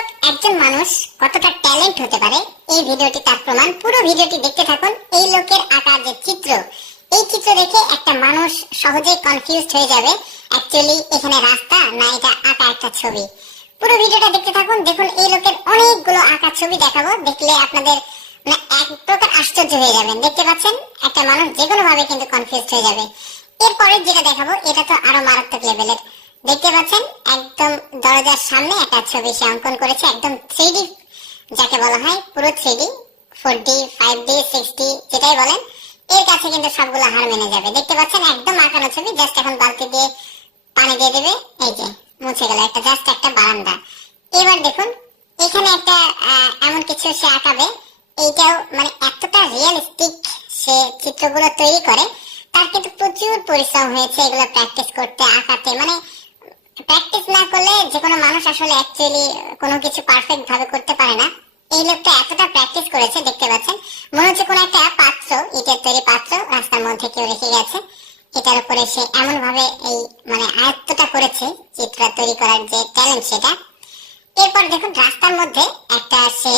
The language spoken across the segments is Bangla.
দর্শক, একজন মানুষ কতটা ট্যালেন্ট হতে পারে এই ভিডিওটি তার প্রমাণ। পুরো ভিডিওটি দেখতে থাকুন। এই লোকের আঁকা যে চিত্র, এই চিত্র দেখে একটা মানুষ সহজেই কনফিউজড হয়ে যাবে অ্যাকচুয়ালি এখানে রাস্তা না এটা আঁকা একটা ছবি। পুরো ভিডিওটা দেখতে থাকুন। দেখুন, এই লোকের অনেকগুলো আঁকা ছবি দেখাবো, দেখলে আপনাদের এক প্রকার আশ্চর্য হয়ে যাবেন। দেখতে পাচ্ছেন, একটা মানুষ যে কোনো ভাবে কিন্তু কনফিউজড হয়ে যাবে। এরপরে যেটা দেখাবো এটা তো আরো মারাত্মক লেভেলের। দেখতে পাচ্ছেন, একদম দরজার সামনে একটা ছবি সে অঙ্কন করেছে, একদম 3D যাকে বলা হয়, পুরো 3D, 4D, 5D, 6D যেটাই বলেন, এর কাছে কিন্তু সবগুলো হার মেনে যাবে। দেখতে পাচ্ছেন, একদম আঁকানো ছবি, জাস্ট এখন বালতি দিয়ে পানি দিয়ে দেবে, এই যে মুছে গেল, একটা জাস্ট একটা বারান্দা। এবার দেখুন, এখানে একটা এমন কিছু সে আঁকাবে, এইটাও এতটা রিয়েলিস্টিক সে চিত্রগুলো তৈরি করে। তার কিন্তু প্রচুর পরিশ্রম হয়েছে এগুলো প্র্যাকটিস করতে, আঁকাতে। প্র্যাকটিস না করলে যে কোনো মানুষ আসলে অ্যাকচুয়ালি কোনো কিছু পারফেক্ট ভাবে করতে পারে না। এই লোকটা এতটা প্র্যাকটিস করেছে, দেখতে পাচ্ছেন, মনে হচ্ছে কোনো একটা পাত্র, ইটের তৈরি পাত্র রাস্তার মধ্যে কেউ রেখে গেছে, এটার উপরে সে এমন ভাবে এই আয়ত্তটা করেছে, চিত্র তৈরি করার যে ট্যালেন্ট সেটা। এরপর দেখুন, রাস্তার মধ্যে একটা সে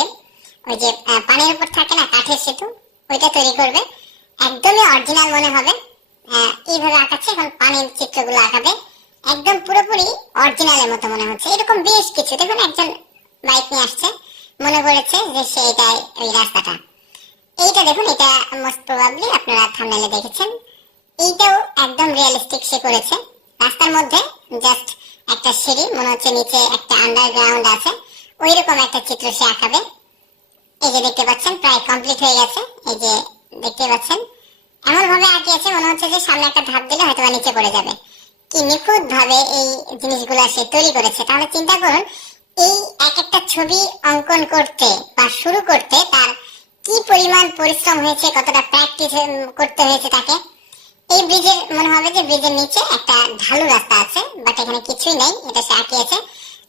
ওই যে পানির উপর থাকে না কাঠের সেতু, ওইটা তৈরি করবে, একদমই অরিজিনাল মনে হবে। এইভাবে আঁকাচ্ছে, এখন পানির চিত্রগুলো আঁকাবে, একদম পুরোপুরি অরিজিনালের মতো মনে হচ্ছে। এরকম বেশ কিছু দেখুন, একজন বাইক নিয়ে আসছে, মনে করেছে যে সে এটাই ওই রাস্তাটা। এইটা দেখুন, এটা মোস্ট প্রবাবলি আপনারা থাম্বনেইলে দেখেছেন, এইটাও একদম রিয়েলিস্টিক সে করেছে। রাস্তার মধ্যে জাস্ট একটা সিঁড়ি, মনে হচ্ছে নিচে একটা আন্ডারগ্রাউন্ড আছে, ওইরকম একটা চিত্র সে আঁকাবে। এই যে দেখতে পাচ্ছেন, প্রায় কমপ্লিট হয়ে গেছে। এই যে দেখতে পাচ্ছেন, এমন ভাবে আঁকিয়েছে মনে হচ্ছে যে সামনে একটা ধাপ দিলে হয়তো নিচে পড়ে যাবে। কি নিখুঁত ভাবে এই জিনিসগুলো সে তৈরি করেছে। তাহলে চিন্তা করুন, এই এক একটা ছবি অঙ্কন করতে বা শুরু করতে তার কি পরিমাণ পরিশ্রম হয়েছে, কতটা প্র্যাকটিস করতে হয়েছে তাকে। এই ব্রিজের মনে হবে যে ব্রিজের নিচে একটা ঢালু রাস্তা আছে, বাট এখানে কিছুই নেই, এটা সে আঁকিয়েছে।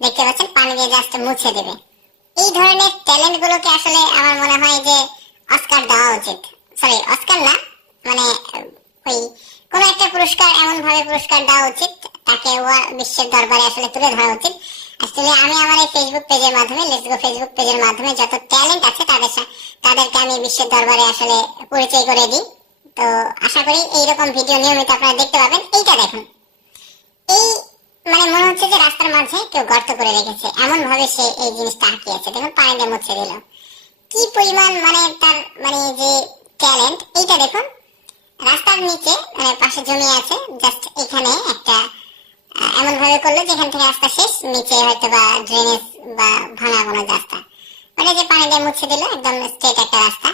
দেখতে পাচ্ছেন, পানি দিয়ে জাস্ট মুছে দেবে। এই ধরনের ট্যালেন্ট গুলোকে আসলে আমার মনে হয় যে অস্কার দেওয়া উচিত। সরি, অস্কার না, ওই কোন একটা পুরস্কার, এমন ভাবে পুরস্কার দেওয়া উচিত, তাকে বিশ্বের দরবারে আসলে তুলে ধরা উচিত। আসলে আমি আমার এই ফেসবুক পেজের মাধ্যমে, লেটস গো ফেসবুক পেজের মাধ্যমে যত ট্যালেন্ট আছে তাদেরকে আমি বিশ্বের দরবারে আসলে পরিচয় করে দিই। তো আশা করি এইরকম ভিডিও নিয়মিত আপনারা দেখতে পাবেন। এইটা দেখুন, এই মনে হচ্ছে যে রাস্তার মাঝে কেউ গর্ত করে রেখেছে, এমন ভাবে সে এই জিনিসটা আঁকিয়েছে। দেখুন, পানি দিয়ে মুছে দিল, কি পরিমাণ তার যে ট্যালেন্ট। এইটা দেখুন, রাস্তার নিচে পাশে জমি আছে, জাস্ট এখানে একটা এমন ভাবে করলো যেখান থেকে রাস্তা শেষ, নিচে হয়তো বা ড্রেনেজ বা ভাঙা কোনো রাস্তা, যে পানি দিয়ে মুছে দিল, একদম স্ট্রেট একটা রাস্তা।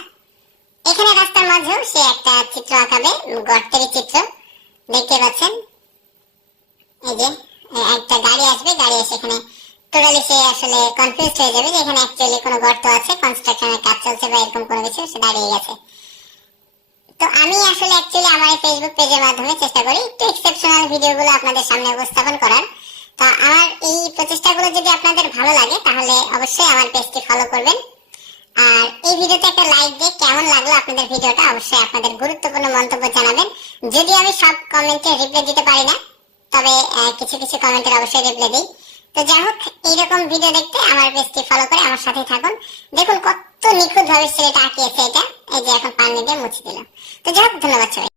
এখানে রাস্তার মাঝেও সে একটা চিত্র আঁকাবে, গর্তের চিত্র। দেখতে পাচ্ছেন, এই যে একটা গাড়ি আসবে, গাড়ি এসে এখানে টোটালি সে আসলে কনফিউজ হয়ে যাবে যে এখানে অ্যাকচুয়ালি কোনো গর্ত আছে, কনস্ট্রাকশনের কাজ চলছে বা এরকম কোনো কিছু, সে দাঁড়িয়ে গেছে। তো আমি আসলে অ্যাকচুয়ালি আমার এই ফেসবুক পেজের মাধ্যমে চেষ্টা করি একটু এক্সেপশনাল ভিডিওগুলো আপনাদের সামনে উপস্থাপন করার। তো আমার এই প্রচেষ্টাগুলো যদি আপনাদের ভালো লাগে তাহলে অবশ্যই আমার পেজটি ফলো করবেন। আর এই ভিডিওতে একটা লাইক দিয়ে কেমন লাগলো আপনাদের ভিডিওটা অবশ্যই আপনাদের গুরুত্বপূর্ণ মন্তব্য জানাবেন। যদি আমি সব কমেন্টে রিপ্লাই দিতে পারি না, তবে কিছু কিছু কমেন্টের অবশ্যই রিপ্লাই দিই। তো যাই হোক, এইরকম ভিডিও দেখতে আমার পেজটি ফলো করে আমার সাথে থাকুন। দেখুন কত নিখুঁত ভাবে ছেলেটা আঁকিয়েছে এটা। এই যে এখন পানি দিয়ে মুছে দিল। তো যাই হোক, ধন্যবাদ সবাই।